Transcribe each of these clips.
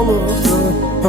olubdu.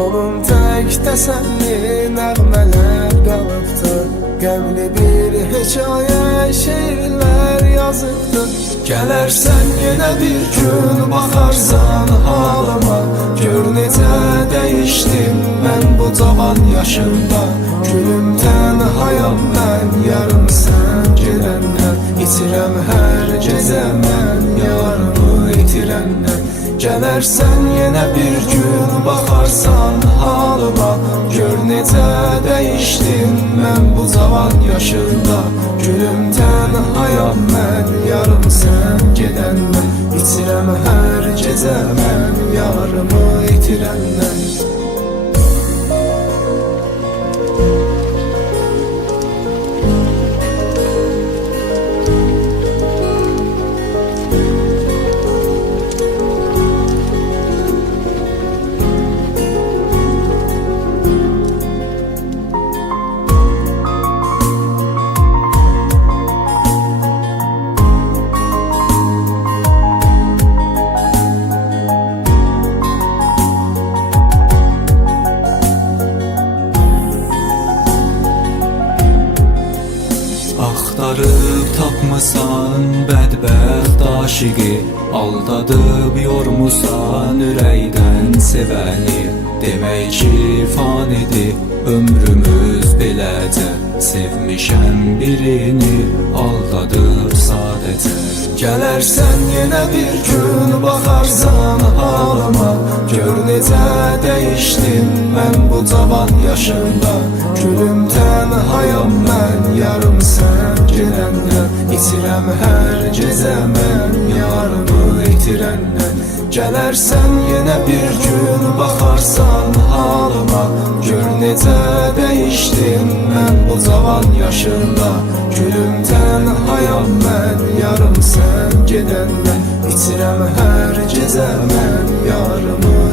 Onun tək təsəlli nəğmələr qalıbdı. Qəmli bir hekayə, şeirlər yazıbdı. Gələrsən yenə bir gün, baxarsan halıma. Gör necə dəyişdim mən bu cavan yaşımda. Gülüm tənhayam mən, yarım sən gedəndən. İtirəm hər gecə mən, yarımı itirəndən. Gələrsən yenə bir gün, baxarsan halıma. Gör necə dəyişdim mən bu cavan yaşımda. Gülüm tənhayam mən, yarım sən gedəndən. İtirəm hər gecə mən, yarımı itirəndən. Axtarıb tapmısan bədbəxt aşiqi, aldadıb yormusan ürəkdən sevəni. Demək ki fanidir ömrümüz beləcə, sevmişəm birini, aldadıb sadəcə. Gələrsən yenə bir gün, baxarsan halıma. Gör necə dəyişdim mən bu cavan yaşımda. Gülüm tənhayam mən, yarım sən gedəndən. İtirəm hər gecə mən, yarımı itirəndən. Gələrsən yenə bir gün, baxarsan halıma. Gör necə dəyişdim mən bu cavan yaşımda. Gülüm tənhayam mən, yarım sən gedəndən. İtirəm hər gecə mən, yarımı